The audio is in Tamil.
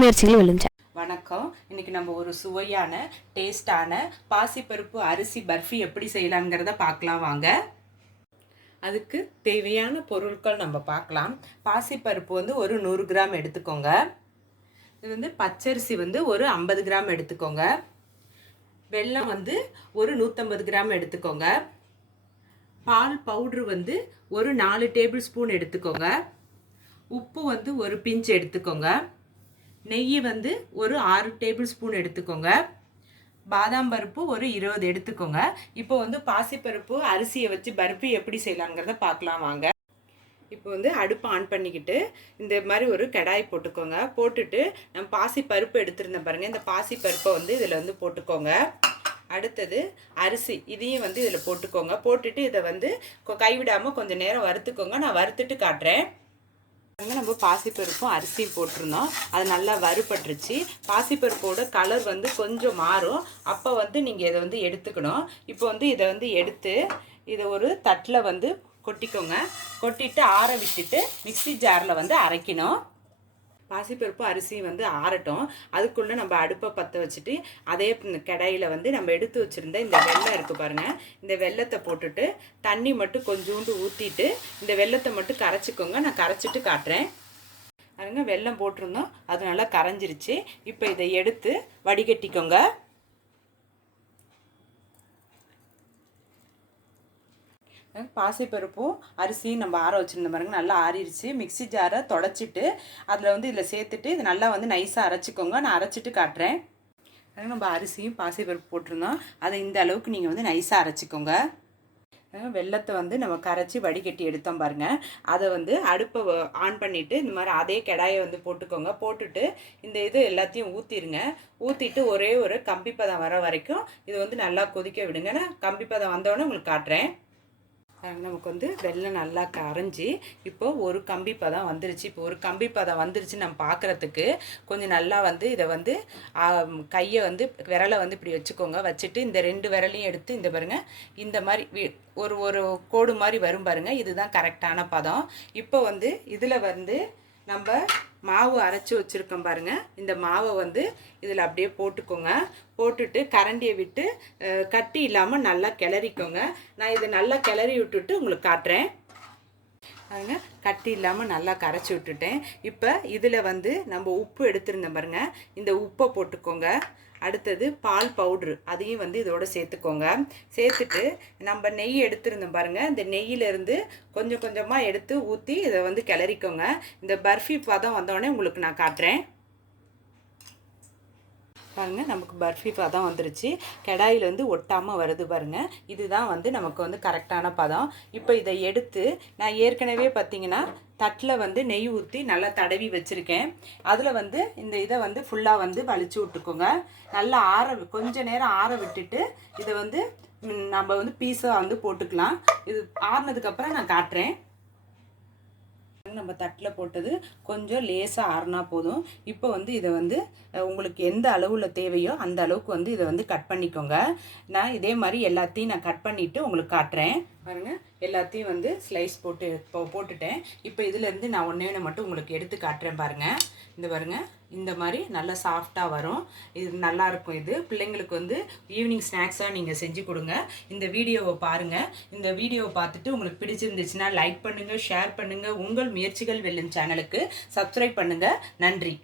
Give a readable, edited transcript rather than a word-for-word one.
முயற்சிகள் வெல்லும். வணக்கம். இன்னைக்கு நம்ம ஒரு சுவையான டேஸ்டான பாசிப்பருப்பு அரிசி பர்ஃபி எப்படி செய்யலாம்ங்கிறத பார்க்கலாம் வாங்க. அதுக்கு தேவையான பொருட்கள் நம்ம பார்க்கலாம். பாசிப்பருப்பு வந்து ஒரு 100 கிராம் எடுத்துக்கோங்க. இது வந்து பச்சரிசி வந்து ஒரு 50 கிராம் எடுத்துக்கோங்க. வெல்லம் வந்து ஒரு 150 கிராம் எடுத்துக்கோங்க. பால் பவுட்ரு வந்து ஒரு 4 டேபிள் ஸ்பூன் எடுத்துக்கோங்க. உப்பு வந்து ஒரு பிஞ்ச் எடுத்துக்கோங்க. நெய் வந்து ஒரு 6 டேபிள் ஸ்பூன் எடுத்துக்கோங்க. பாதாம் பருப்பு ஒரு 20 எடுத்துக்கோங்க. இப்போ வந்து பாசிப்பருப்பு அரிசியை வச்சு பர்ஃபி எப்படி செய்யலாங்கிறத பார்க்கலாம் வாங்க. இப்போ வந்து அடுப்பை ஆன் பண்ணிக்கிட்டு இந்த மாதிரி ஒரு கடாய் போட்டுக்கோங்க. போட்டுட்டு நம்ம பாசிப்பருப்பு எடுத்துருந்தேன் பாருங்கள். இந்த பாசிப்பருப்பை வந்து இதில் வந்து போட்டுக்கோங்க. அடுத்தது அரிசி இதையும் வந்து இதில் போட்டுக்கோங்க. போட்டுட்டு இதை வந்து கைவிடாமல் கொஞ்சம் நேரம் வறுத்துக்கோங்க. நான் வறுத்துட்டு காட்டுறேன். நம்ம பாசிப்பருப்பும் அரிசியும் போட்டிருந்தோம். அது நல்லா வறுபட்டுருச்சு. பாசிப்பருப்போட கலர் வந்து கொஞ்சம் மாறும். அப்போ வந்து நீங்கள் இதை வந்து எடுத்துக்கணும். இப்போ வந்து இதை வந்து எடுத்து இதை ஒரு தட்டில் வந்து கொட்டிக்கோங்க. கொட்டிட்டு ஆற விட்டுட்டு மிக்ஸி ஜாரில் வந்து அரைக்கணும். பாசிப்பருப்பு அரிசியும் வந்து ஆறட்டும். அதுக்குள்ளே நம்ம அடுப்பை பற்ற வச்சுட்டு அதே கடாயில் வந்து நம்ம எடுத்து வச்சுருந்த இந்த வெல்லம் இருக்குது பாருங்கள். இந்த வெல்லத்தை போட்டுட்டு தண்ணி மட்டும் கொஞ்சோண்டு ஊற்றிட்டு இந்த வெல்லத்தை மட்டும் கரைச்சிக்கோங்க. நான் கரைச்சிட்டு காட்டுறேன். பாருங்க, வெல்லம் போட்டிருந்தோம், அது நல்லா கரைஞ்சிருச்சு. இப்போ இதை எடுத்து வடிகட்டிக்கோங்க. பாசிப்பருப்பும் அரிசியும் நம்ம ஆற வச்சுருந்த பாருங்க, நல்லா ஆறிடுச்சு. மிக்ஸி ஜாரை தொடச்சிட்டு அதில் வந்து இதில் சேர்த்துட்டு இது நல்லா வந்து நைஸாக அரைச்சிக்கோங்க. நான் அரைச்சிட்டு காட்டுறேன். நம்ம அரிசியும் பாசிப்பருப்பு போட்டிருந்தோம், அதை இந்த அளவுக்கு நீங்கள் வந்து நைஸாக அரைச்சிக்கோங்க. வெல்லத்தை வந்து நம்ம கரைச்சி வடிகட்டி எடுத்தோம் பாருங்கள். அதை வந்து அடுப்பை ஆன் பண்ணிவிட்டு இந்த மாதிரி அதே கடாயை வந்து போட்டுக்கோங்க. போட்டுட்டு இந்த இது எல்லாத்தையும் ஊற்றிடுங்க. ஊற்றிட்டு ஒரே ஒரு கம்பிப்பதம் வர வரைக்கும் இது வந்து நல்லா கொதிக்க விடுங்க. நான் கம்பிப்பதம் வந்தோடனே உங்களுக்கு காட்டுறேன். நமக்கு வந்து வெல்லம் நல்லா கரைஞ்சி இப்போது ஒரு கம்பி பதம் வந்துருச்சு. இப்போ ஒரு கம்பி பதம் வந்துருச்சு நம்ம பார்க்குறதுக்கு. கொஞ்சம் நல்லா வந்து இதை வந்து கையை வந்து விரலை வந்து இப்படி வச்சுக்கோங்க. வச்சுட்டு இந்த 2 விரலையும் எடுத்து இந்த பாருங்கள், இந்த மாதிரி ஒரு ஒரு கோடு மாதிரி வரும் பாருங்கள். இதுதான் கரெக்டான பதம். இப்போ வந்து இதில் வந்து நம்ம மாவு அரைச்சி வச்சுருக்கோம் பாருங்கள். இந்த மாவை வந்து இதில் அப்படியே போட்டுக்கோங்க. போட்டுட்டு கரண்டியை விட்டு கட்டி இல்லாமல் நல்லா கிளறிக்கோங்க. நான் இதை நல்லா கிளறி விட்டுட்டு உங்களுக்கு காட்டுறேன். பாருங்க, கட்டி இல்லாமல் நல்லா கரைச்சி விட்டுட்டேன். இப்போ இதில் வந்து நம்ம உப்பு எடுத்துருந்தோம் பாருங்கள். இந்த உப்பை போட்டுக்கோங்க. அடுத்தது பால் பவுட்ரு அதையும் வந்து இதோட சேர்த்துக்கோங்க. சேர்த்துட்டு நம்ம நெய் எடுத்துருந்தோம் பாருங்கள். இந்த நெய்யிலேருந்து கொஞ்சம் கொஞ்சமாக எடுத்து ஊற்றி இதை வந்து கிளறிக்கோங்க. இந்த பர்ஃபி பதம் வந்தோடனே உங்களுக்கு நான் காட்டுறேன். பாருங்கள், நமக்கு பர்ஃபி பதம் வந்துருச்சு. கடாயில் வந்து ஒட்டாமல் வருது பாருங்கள். இதுதான் வந்து நமக்கு வந்து கரெக்டான பதம். இப்போ இதை எடுத்து நான் ஏற்கனவே பார்த்தீங்கன்னா தட்டில் வந்து நெய் ஊற்றி நல்லா தடவி வச்சுருக்கேன். அதில் வந்து இந்த இதை வந்து ஃபுல்லாக வந்து வலிச்சு விட்டுக்கோங்க. நல்லா கொஞ்சம் நேரம் ஆற விட்டுட்டு இதை வந்து நம்ம வந்து பீஸாக வந்து போட்டுக்கலாம். இது ஆறினதுக்கப்புறம் நான் காட்டுறேன். நம்ம தட்டில் போட்டது கொஞ்சம் லேசாக ஆறுனா போதும். இப்போ வந்து இதை வந்து உங்களுக்கு எந்த அளவில் தேவையோ அந்த அளவுக்கு வந்து இதை வந்து கட் பண்ணிக்கோங்க. நான் இதே மாதிரி எல்லாத்தையும் நான் கட் பண்ணிவிட்டு உங்களுக்கு காட்டுறேன். பாருங்கள், எல்லாத்தையும் வந்து ஸ்லைஸ் போட்டுட்டேன். இப்போ இதிலேருந்து நான் ஒன்று மட்டும் உங்களுக்கு எடுத்து காட்டுறேன் பாருங்கள். இந்த பாருங்கள், இந்த மாதிரி நல்லா சாஃப்டாக வரும். இது நல்லாயிருக்கும். இது பிள்ளைங்களுக்கு வந்து ஈவினிங் ஸ்நாக்ஸாக நீங்கள் செஞ்சு கொடுங்க. இந்த வீடியோவை பாருங்கள். இந்த வீடியோவை பார்த்துட்டு உங்களுக்கு பிடிச்சிருந்துச்சுன்னா லைக் பண்ணுங்கள், ஷேர் பண்ணுங்கள். உங்கள் முயற்சிகள் வெல்லும் சேனலுக்கு சப்ஸ்கிரைப் பண்ணுங்கள். நன்றி.